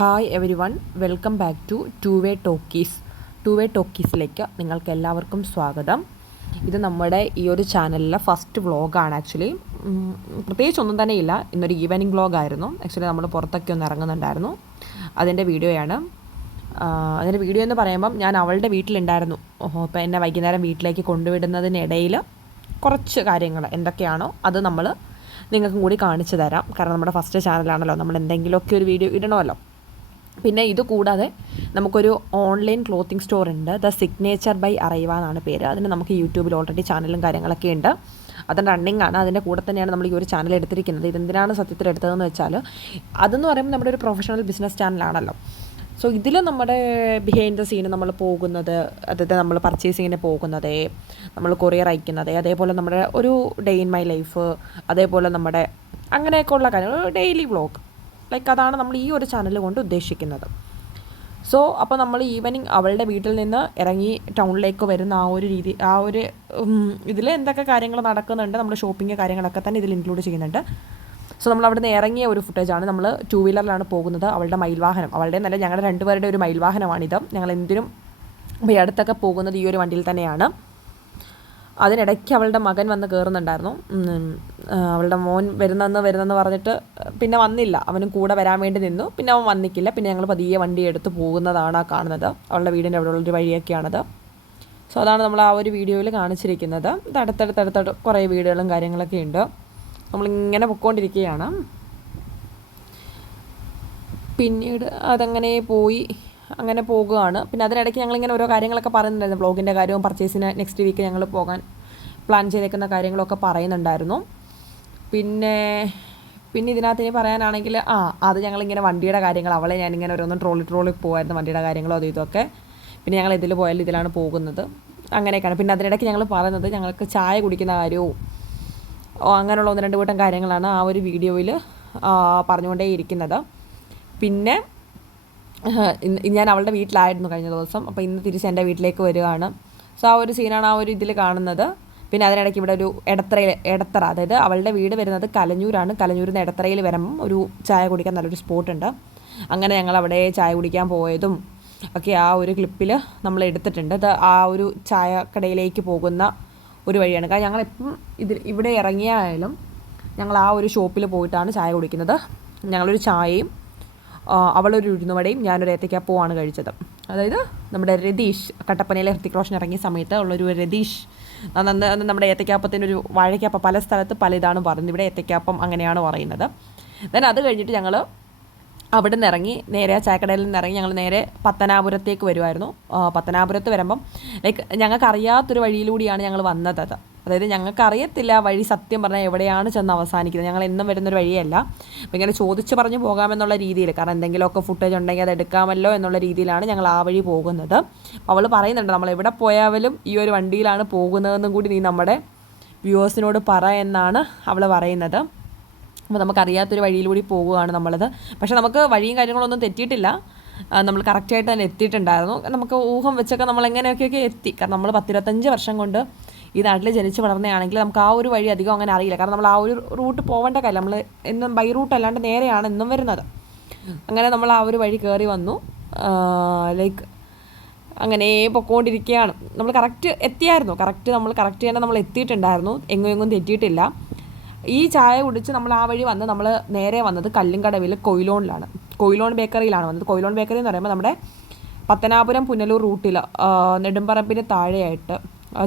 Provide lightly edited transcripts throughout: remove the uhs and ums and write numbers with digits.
Hi everyone, welcome back to two way ടോക്കീസിലേക്ക് നിങ്ങൾക്ക് എല്ലാവർക്കും സ്വാഗതം. ഇത് നമ്മുടെ ഈ ഒരു ചാനലിലെ ഫസ്റ്റ് വ്ളോഗാണ്. ആക്ച്വലി പ്രത്യേകിച്ചൊന്നും തന്നെ ഇല്ല, ഇന്നൊരു ഈവനിങ് വ്ളോഗായിരുന്നു. ആക്ച്വലി നമ്മൾ പുറത്തൊക്കെ ഒന്ന് ഇറങ്ങുന്നുണ്ടായിരുന്നു, അതിൻ്റെ വീഡിയോയാണ്. അതിൻ്റെ വീഡിയോ എന്ന് പറയുമ്പം ഞാൻ അവളുടെ വീട്ടിലുണ്ടായിരുന്നു. അപ്പോൾ എന്നെ വൈകുന്നേരം വീട്ടിലേക്ക് കൊണ്ടുവിടുന്നതിനിടയിൽ കുറച്ച് കാര്യങ്ങൾ എന്തൊക്കെയാണോ അത് നമ്മൾ നിങ്ങൾക്കും കൂടി കാണിച്ചു തരാം. കാരണം നമ്മുടെ ഫസ്റ്റ് ചാനലാണല്ലോ, നമ്മൾ എന്തെങ്കിലുമൊക്കെ ഒരു വീഡിയോ ഇടണമല്ലോ. പിന്നെ ഇത് കൂടാതെ നമുക്കൊരു ഓൺലൈൻ ക്ലോത്തിങ് സ്റ്റോർ ഉണ്ട്, ദ സിഗ്നേച്ചർ ബൈ അറൈവ എന്നാണ് പേര്. അതിന് നമുക്ക് യൂട്യൂബിൽ ഓൾറെഡി ചാനലും കാര്യങ്ങളൊക്കെ ഉണ്ട്, അത് റണ്ണിങ് ആണ്. അതിൻ്റെ കൂടെ തന്നെയാണ് നമ്മൾ ഈ ഒരു ചാനൽ എടുത്തിരിക്കുന്നത്. ഇതെന്തിനാണ് സത്യത്തിൽ എടുത്തതെന്ന് വെച്ചാൽ, അതെന്ന് പറയുമ്പോൾ നമ്മുടെ ഒരു പ്രൊഫഷണൽ ബിസിനസ് ചാനലാണല്ലോ. സോ ഇതിൽ നമ്മുടെ ബിഹൈൻഡ് ദ സീന് നമ്മൾ പോകുന്നത്, അതായത് നമ്മൾ പർച്ചേസിങ്ങിന് പോകുന്നത്, നമ്മൾ കൊറിയർ അയക്കുന്നത്, അതേപോലെ നമ്മുടെ ഒരു ഡേ ഇൻ മൈ ലൈഫ്, അതേപോലെ നമ്മുടെ അങ്ങനെയൊക്കെയുള്ള കാര്യങ്ങൾ, ഡെയിലി വ്ളോഗ്, ലൈക്ക് അതാണ് നമ്മൾ ഈ ഒരു ചാനൽ കൊണ്ട് ഉദ്ദേശിക്കുന്നത്. സോ അപ്പോൾ നമ്മൾ ഈവനിങ് അവളുടെ വീട്ടിൽ നിന്ന് ഇറങ്ങി ടൗണിലേക്ക് വരുന്ന ആ ഒരു ഇതിൽ എന്തൊക്കെ കാര്യങ്ങൾ നടക്കുന്നുണ്ട്, നമ്മൾ ഷോപ്പിംഗ് കാര്യങ്ങളൊക്കെ തന്നെ ഇതിൽ ഇൻക്ലൂഡ് ചെയ്യുന്നുണ്ട്. സോ നമ്മൾ അവിടെ നിന്ന് ഇറങ്ങിയ ഒരു ഫുട്ടേജാണ്. നമ്മൾ 2 വീലറിലാണ് പോകുന്നത്. അവളുടെ മയിൽവാഹനം, അവളുടെ നല്ല ഞങ്ങളുടെ രണ്ടുപേരുടെ ഒരു മയിൽവാഹനമാണിത്. ഞങ്ങൾ എന്തിനും ഈ അടുത്തൊക്കെ പോകുന്നത് ഈ ഒരു വണ്ടിയിൽ തന്നെയാണ്. അതിനിടയ്ക്ക് അവളുടെ മകൻ വന്ന് കയറുന്നുണ്ടായിരുന്നു. അവളുടെ മോൻ വരുന്നെന്ന് പറഞ്ഞിട്ട് പിന്നെ വന്നില്ല. അവനും കൂടെ വരാൻ വേണ്ടി നിന്നു, പിന്നെ അവൻ വന്നിക്കില്ല. പിന്നെ ഞങ്ങൾ പതിയെ വണ്ടി എടുത്ത് പോകുന്നതാണ് ആ കാണുന്നത്. അവളുടെ വീടിൻ്റെ അവിടെയുള്ളൊരു വഴിയൊക്കെയാണത്. സോ അതാണ് നമ്മൾ ആ ഒരു വീഡിയോയിൽ കാണിച്ചിരിക്കുന്നത്. ഇത് അടുത്തടുത്ത് കുറേ വീഡിയോകളും കാര്യങ്ങളൊക്കെ ഉണ്ട്. നമ്മളിങ്ങനെ പൊയ്ക്കൊണ്ടിരിക്കുകയാണ്. പിന്നീട് അതങ്ങനെ പോയി അങ്ങനെ പോകുകയാണ്. പിന്നെ അതിനിടയ്ക്ക് ഞങ്ങളിങ്ങനെ ഓരോ കാര്യങ്ങളൊക്കെ പറയുന്നുണ്ടായിരുന്നു. വ്ളോഗിൻ്റെ കാര്യവും പർച്ചേസിന് നെക്സ്റ്റ് വീക്ക് ഞങ്ങൾ പോകാൻ പ്ലാൻ ചെയ്തേക്കുന്ന കാര്യങ്ങളൊക്കെ പറയുന്നുണ്ടായിരുന്നു. പിന്നെ ഇതിനകത്ത് ഇനി പറയാനാണെങ്കിൽ അത് ഞങ്ങളിങ്ങനെ വണ്ടിയുടെ കാര്യങ്ങൾ, അവളെ ഞാനിങ്ങനെ ഓരോന്നും ട്രോളി പോകുമായിരുന്നു, വണ്ടിയുടെ കാര്യങ്ങളോ അതും ഇതൊക്കെ. പിന്നെ ഞങ്ങൾ ഇതിൽ പോയാലും ഇതിലാണ് പോകുന്നത്, അങ്ങനെയൊക്കെയാണ്. പിന്നെ അതിനിടയ്ക്ക് ഞങ്ങൾ പറയുന്നത് ഞങ്ങൾക്ക് ചായ കുടിക്കുന്ന കാര്യവും അങ്ങനെയുള്ള 1-2 കൂട്ടം കാര്യങ്ങളാണ് ആ ഒരു വീഡിയോയിൽ പറഞ്ഞുകൊണ്ടേയിരിക്കുന്നത്. പിന്നെ ഞാൻ അവളുടെ വീട്ടിലായിരുന്നു കഴിഞ്ഞ ദിവസം. അപ്പോൾ ഇന്ന് തിരിച്ച് എൻ്റെ വീട്ടിലേക്ക് വരികയാണ്. സോ ആ ഒരു സീനാണ് ആ ഒരു ഇതിൽ കാണുന്നത്. പിന്നെ അതിനിടയ്ക്ക് ഇവിടെ ഒരു എടത്തറ, അതായത് അവളുടെ വീട് വരുന്നത് കലഞ്ഞൂരാണ്. കലഞ്ഞൂരിൽ നിന്ന് എടത്തറയിൽ വരുമ്പം ഒരു ചായ കുടിക്കാൻ നല്ലൊരു സ്പോട്ടുണ്ട്. അങ്ങനെ ഞങ്ങൾ അവിടെ ചായ കുടിക്കാൻ പോയതും ഒക്കെ ആ ഒരു ക്ലിപ്പിൽ നമ്മൾ എടുത്തിട്ടുണ്ട്. അത് ആ ഒരു ചായക്കടയിലേക്ക് പോകുന്ന ഒരു വഴിയാണ്. കാരണം ഞങ്ങളെപ്പം ഇവിടെ ഇറങ്ങിയായാലും ഞങ്ങൾ ആ ഒരു ഷോപ്പിൽ പോയിട്ടാണ് ചായ കുടിക്കുന്നത്. ഞങ്ങളൊരു ചായയും അവളൊരു ഉഴുന്നുവടയും ഞാനൊരു ഏത്തയ്ക്കാപ്പവുമാണ് കഴിച്ചത്. അതായത് നമ്മുടെ രതീഷ്, കട്ടപ്പനയിലെ ഹൃത്തിക് റോഷൻ ഇറങ്ങിയ സമയത്ത് ഉള്ളൊരു രതീഷ്, നമ്മുടെ ഏത്തയ്ക്കാപ്പത്തിൻ്റെ ഒരു വാഴയ്ക്കാപ്പം, പല സ്ഥലത്ത് പല ഇതാണ് പറയുന്നത്, ഇവിടെ ഏത്തയ്ക്കാപ്പം അങ്ങനെയാണ് പറയുന്നത്. ദെൻ അത് കഴിഞ്ഞിട്ട് ഞങ്ങൾ അവിടെ നിന്ന് ഇറങ്ങി നേരെ ആ ചായക്കടയിൽ നിന്ന് ഇറങ്ങി ഞങ്ങൾ നേരെ പത്തനാപുരത്തേക്ക് വരുമായിരുന്നു. പത്തനാപുരത്ത് വരുമ്പം ലൈക്ക് ഞങ്ങൾക്ക് അറിയാത്തൊരു വഴിയിലൂടെയാണ് ഞങ്ങൾ വന്നത്. അതായത് ഞങ്ങൾക്കറിയത്തില്ല വഴി സത്യം പറഞ്ഞാൽ എവിടെയാണ് ചെന്ന് അവസാനിക്കുന്നത്. ഞങ്ങൾ എന്നും വരുന്നൊരു വഴിയല്ല. അപ്പോൾ ഇങ്ങനെ ചോദിച്ച് പറഞ്ഞ് പോകാമെന്നുള്ള രീതിയിൽ, കാരണം എന്തെങ്കിലുമൊക്കെ ഫുട്ടേജ് ഉണ്ടെങ്കിൽ അത് എടുക്കാമല്ലോ എന്നുള്ള രീതിയിലാണ് ഞങ്ങൾ ആ വഴി പോകുന്നത്. അവൾ പറയുന്നുണ്ട്, നമ്മൾ എവിടെ പോയാലും ഈ ഒരു വണ്ടിയിലാണ് പോകുന്നതെന്നും കൂടി നീ നമ്മുടെ വ്യൂവേഴ്സിനോട് പറ എന്നാണ് അവൾ പറയുന്നത്. അപ്പോൾ നമുക്കറിയാത്തൊരു വഴിയിലൂടെ പോകുകയാണ് നമ്മളത്. പക്ഷേ നമുക്ക് വഴിയും കാര്യങ്ങളൊന്നും തെറ്റിയിട്ടില്ല, നമ്മൾ കറക്റ്റായിട്ട് തന്നെ എത്തിയിട്ടുണ്ടായിരുന്നു. നമുക്ക് ഊഹം വെച്ചൊക്കെ നമ്മൾ എങ്ങനെയൊക്കെയൊക്കെ എത്തി. കാരണം നമ്മൾ 10-25 വർഷം കൊണ്ട് ഈ നാട്ടിൽ ജനിച്ച് വളർന്നതാണെങ്കിൽ നമുക്ക് ആ ഒരു വഴി അധികം അങ്ങനെ അറിയില്ല. കാരണം നമ്മൾ ആ ഒരു റൂട്ട് പോകേണ്ട കാര്യം, നമ്മൾ എന്നും ബൈ റൂട്ട് അല്ലാണ്ട് നേരെയാണ് എന്നും വരുന്നത്. അങ്ങനെ നമ്മൾ ആ ഒരു വഴി കയറി വന്നു. ലൈക്ക് അങ്ങനെ പൊക്കോണ്ടിരിക്കുകയാണ്. നമ്മൾ കറക്റ്റ് എത്തിയായിരുന്നു, നമ്മൾ കറക്റ്റ് തന്നെ നമ്മൾ എത്തിയിട്ടുണ്ടായിരുന്നു, എങ്ങും തെറ്റിയിട്ടില്ല. ഈ ചായ കുടിച്ച് നമ്മൾ ആ വഴി വന്ന് നമ്മൾ നേരെ വന്നത് കല്ലുംകടവിൽ കൊയിലോൺ ബേക്കറിയിലാണ് വന്നത്. കൊയിലോൺ ബേക്കറി എന്ന് പറയുമ്പോൾ നമ്മുടെ പത്തനാപുരം പുനലൂർ റൂട്ടിൽ നെടുമ്പറമ്പിന് താഴെയായിട്ട്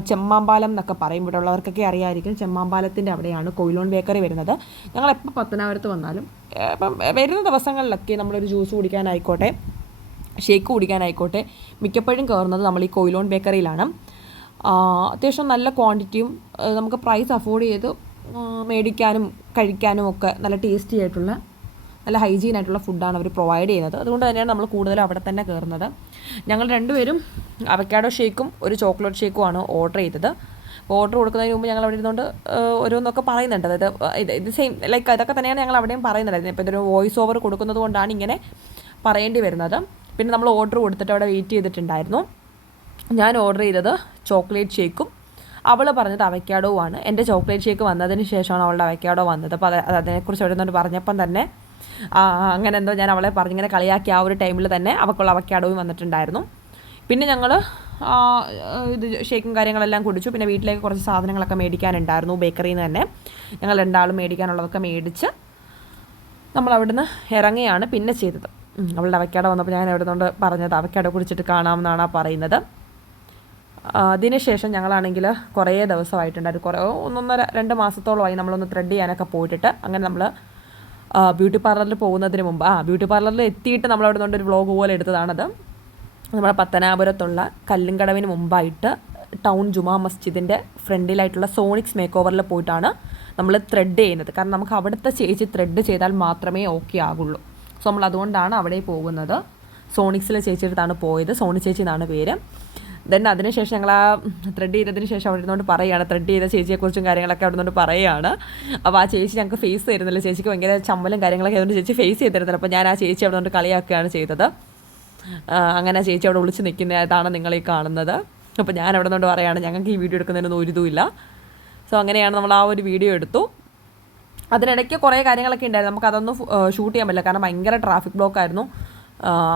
ചെമ്മാമ്പാലം എന്നൊക്കെ പറയും. ഇവിടെ ഉള്ളവർക്കൊക്കെ അറിയാമായിരിക്കും. ചെമ്മാമ്പാലത്തിൻ്റെ അവിടെയാണ് കൊയിലോൺ ബേക്കറി വരുന്നത്. ഞങ്ങളെപ്പോൾ പത്തനാപുരത്ത് വന്നാലും ഇപ്പം വരുന്ന ദിവസങ്ങളിലൊക്കെ നമ്മളൊരു ജ്യൂസ് കുടിക്കാനായിക്കോട്ടെ, ഷേക്ക് കുടിക്കാനായിക്കോട്ടെ, മിക്കപ്പോഴും കയറുന്നത് നമ്മൾ ഈ കൊയിലോൺ ബേക്കറിയിലാണ്. അത്യാവശ്യം നല്ല ക്വാണ്ടിറ്റിയും നമുക്ക് പ്രൈസ് അഫോർഡ് ചെയ്ത് മേടിക്കാനും കഴിക്കാനും ഒക്കെ നല്ല ടേസ്റ്റി ആയിട്ടുള്ള, നല്ല ഹൈജീൻ ആയിട്ടുള്ള ഫുഡാണ് അവർ പ്രൊവൈഡ് ചെയ്യുന്നത്. അതുകൊണ്ട് തന്നെയാണ് നമ്മൾ കൂടുതലും അവിടെ തന്നെ കയറുന്നത്. ഞങ്ങൾ രണ്ടുപേരും അവക്കാഡോ ഷേക്കും ഒരു ചോക്ലേറ്റ് ഷേക്കുമാണ് ഓർഡർ ചെയ്തത്. അപ്പോൾ ഓർഡർ കൊടുക്കുന്നതിന് മുമ്പ് ഞങ്ങൾ അവിടെ ഇരുന്നുകൊണ്ട് ഓരോന്നൊക്കെ പറയുന്നുണ്ട്. അതായത് ഇത് സെയിം ലൈക്ക് അതൊക്കെ തന്നെയാണ് ഞങ്ങൾ അവിടെയും പറയുന്നുണ്ടായിരുന്നത്. ഇപ്പോൾ ഇതൊരു വോയിസ് ഓവർ കൊടുക്കുന്നത് കൊണ്ടാണ് ഇങ്ങനെ പറയേണ്ടി വരുന്നത്. പിന്നെ നമ്മൾ ഓർഡർ കൊടുത്തിട്ട് അവിടെ വെയിറ്റ് ചെയ്തിട്ടുണ്ടായിരുന്നു. ഞാൻ ഓർഡർ ചെയ്തത് ചോക്ലേറ്റ് ഷേക്കും അവൾ പറഞ്ഞത് അവക്കാഡോവുമാണ്. എൻ്റെ ചോക്ലേറ്റ് ഷേക്ക് വന്നതിന് ശേഷമാണ് അവളുടെ അവക്കാഡോ വന്നത്. അപ്പോൾ അതിനെക്കുറിച്ച് അവിടെ നിന്നുകൊണ്ട് പറഞ്ഞപ്പം തന്നെ അങ്ങനെ എന്തോ ഞാൻ അവളെ പറഞ്ഞിങ്ങനെ കളിയാക്കി ആ ഒരു ടൈമിൽ തന്നെ അവൾക്കുള്ള അവക്കാഡോയും വന്നിട്ടുണ്ടായിരുന്നു. പിന്നെ ഞങ്ങൾ ഇത് ഷേക്കും കാര്യങ്ങളെല്ലാം കുടിച്ചു. പിന്നെ വീട്ടിലേക്ക് കുറച്ച് സാധനങ്ങളൊക്കെ മേടിക്കാനുണ്ടായിരുന്നു ബേക്കറിയിൽ നിന്ന് തന്നെ. ഞങ്ങൾ രണ്ടാളും മേടിക്കാനുള്ളതൊക്കെ മേടിച്ച് നമ്മൾ അവിടുന്ന് ഇറങ്ങിയാണ് പിന്നെ ചെയ്തത്. അവളുടെ അവക്കാഡോ വന്നപ്പോൾ ഞാൻ അവിടെ നിന്നുകൊണ്ട് പറഞ്ഞത് അവക്കാഡോ കുടിച്ചിട്ട് കാണാമെന്നാണ് പറയുന്നത്. അതിനുശേഷം ഞങ്ങളാണെങ്കിൽ കുറേ ദിവസമായിട്ടുണ്ടായിരുന്നു, 1-2 മാസത്തോളമായി നമ്മളൊന്ന് ത്രെഡ് ചെയ്യാനൊക്കെ പോയിട്ടിട്ട്. അങ്ങനെ നമ്മൾ ബ്യൂട്ടി പാർലറിൽ പോകുന്നതിന് മുമ്പ് ബ്യൂട്ടി പാർലറിൽ എത്തിയിട്ട് നമ്മളവിടെ നിന്നുകൊണ്ട് ഒരു വ്ളോഗ് പോലെ എടുത്തതാണത്. നമ്മുടെ പത്തനാപുരത്തുള്ള കല്ലുംകടവിന് മുമ്പായിട്ട് ടൗൺ ജുമാ മസ്ജിദിൻ്റെ ഫ്രണ്ടിലായിട്ടുള്ള സോണിക്സ് മേക്ക് ഓവറിൽ പോയിട്ടാണ് നമ്മൾ ത്രെഡ് ചെയ്യുന്നത്. കാരണം നമുക്ക് അവിടുത്തെ ചേച്ചി ത്രെഡ് ചെയ്താൽ മാത്രമേ ഓക്കെ ആകുള്ളൂ. സോ നമ്മൾ അതുകൊണ്ടാണ് അവിടെ പോകുന്നത്. സോണിക്സിലെ ചേച്ചിയെടുത്താണ് പോയത്, സോണി ചേച്ചി എന്നാണ് പേര്. ദെൻ അതിനുശേഷം ഞങ്ങൾ ത്രെഡ് ചെയ്തതിന് ശേഷം അവിടെ നിന്നുകൊണ്ട് പറയുകയാണ്, ത്രെഡ് ചെയ്ത ചേച്ചിയെക്കുറിച്ചും കാര്യങ്ങളൊക്കെ അവിടെ നിന്നുകൊണ്ട് പറയുകയാണ്. അപ്പോൾ ആ ചേച്ചി ഞങ്ങൾക്ക് ഫേസ് തരുന്നില്ല, ചേച്ചിക്ക് ഭയങ്കര ചമ്മലും കാര്യങ്ങളൊക്കെ അതുകൊണ്ട് ചേച്ചി ഫേസ് ചെയ്തിരുന്നില്ല. അപ്പോൾ ഞാൻ ആ ചേച്ചി അവിടെ നിന്നുകൊണ്ട് കളിയാക്കുകയാണ് ചെയ്തത്. അങ്ങനെ ചേച്ചി അവിടെ വിളിച്ച് നിൽക്കുന്നതാണ് നിങ്ങളീ കാണുന്നത്. അപ്പോൾ ഞാൻ അവിടെ നിന്നുകൊണ്ട് പറയുകയാണ്, ഞങ്ങൾക്ക് ഈ വീഡിയോ എടുക്കുന്നതിനൊന്നും ഒരിതുമില്ല. സോ അങ്ങനെയാണ് നമ്മൾ ആ ഒരു വീഡിയോ എടുത്തു. അതിനിടയ്ക്ക് കുറേ കാര്യങ്ങളൊക്കെ ഉണ്ടായിരുന്നു, നമുക്കതൊന്നും ഷൂട്ട് ചെയ്യാൻ പറ്റില്ല, കാരണം ഭയങ്കര ട്രാഫിക് ബ്ലോക്ക് ആയിരുന്നു.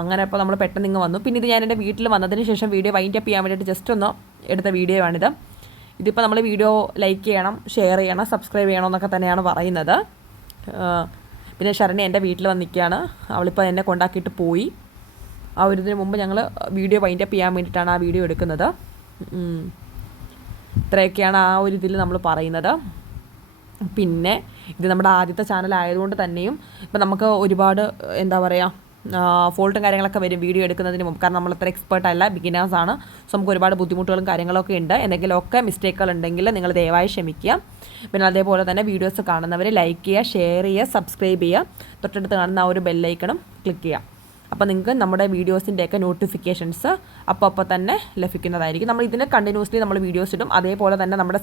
അങ്ങനെ അപ്പോൾ നമ്മൾ പെട്ടെന്ന് ഇങ്ങ് വന്നു. പിന്നെ ഇത് ഞാൻ എൻ്റെ വീട്ടിൽ വന്നതിന് ശേഷം വീഡിയോ വൈൻഡ് അപ്പ് ചെയ്യാൻ വേണ്ടിയിട്ട് ജസ്റ്റ് ഒന്ന് എടുത്ത വീഡിയോ ആണിത്. ഇതിപ്പോൾ നമ്മൾ വീഡിയോ ലൈക്ക് ചെയ്യണം, ഷെയർ ചെയ്യണം, സബ്സ്ക്രൈബ് ചെയ്യണം എന്നൊക്കെ തന്നെയാണ് പറയുന്നത്. പിന്നെ ശരണി എൻ്റെ വീട്ടിൽ വന്ന് നിൽക്കുകയാണ്, അവളിപ്പോൾ എന്നെ കൊണ്ടാക്കിയിട്ട് പോയി. ആ ഒരു ഇതിന് മുമ്പ് ഞങ്ങൾ വീഡിയോ വൈൻഡ് അപ്പ് ചെയ്യാൻ വേണ്ടിയിട്ടാണ് ആ വീഡിയോ എടുക്കുന്നത്. ഇത്രയൊക്കെയാണ് ആ ഒരു ഇതിൽ നമ്മൾ പറയുന്നത്. പിന്നെ ഇത് നമ്മുടെ ആദ്യത്തെ ചാനലായതുകൊണ്ട് തന്നെയും ഇപ്പം നമുക്ക് ഒരുപാട് എന്താ പറയുക ഫോൾട്ടും കാര്യങ്ങളൊക്കെ വരും വീഡിയോ എടുക്കുന്നതിന് മുമ്പ്, കാരണം നമ്മൾ അത്ര എക്സ്പേർട്ട് അല്ല, ബിഗിനേഴ്സാണ്. സോ നമുക്ക് ഒരുപാട് ബുദ്ധിമുട്ടുകളും കാര്യങ്ങളൊക്കെ ഉണ്ട്. എന്തെങ്കിലുമൊക്കെ മിസ്റ്റേക്കുകൾ ഉണ്ടെങ്കിൽ നിങ്ങൾ ദയവായി ക്ഷമിക്കുക. പിന്നെ അതേപോലെ തന്നെ വീഡിയോസ് കാണുന്നവർ ലൈക്ക് ചെയ്യുക, ഷെയർ ചെയ്യുക, സബ്സ്ക്രൈബ് ചെയ്യുക, തൊട്ടടുത്ത് കാണുന്ന ആ ഒരു ബെല്ലൈക്കണും ക്ലിക്ക് ചെയ്യുക. അപ്പോൾ നിങ്ങൾക്ക് നമ്മുടെ വീഡിയോസിൻ്റെയൊക്കെ നോട്ടിഫിക്കേഷൻസ് അപ്പോൾ തന്നെ ലഭിക്കുന്നതായിരിക്കും. നമ്മൾ ഇതിന് കണ്ടിന്യൂസ്ലി നമ്മൾ വീഡിയോസ് ഇടും. അതേപോലെ തന്നെ നമ്മുടെ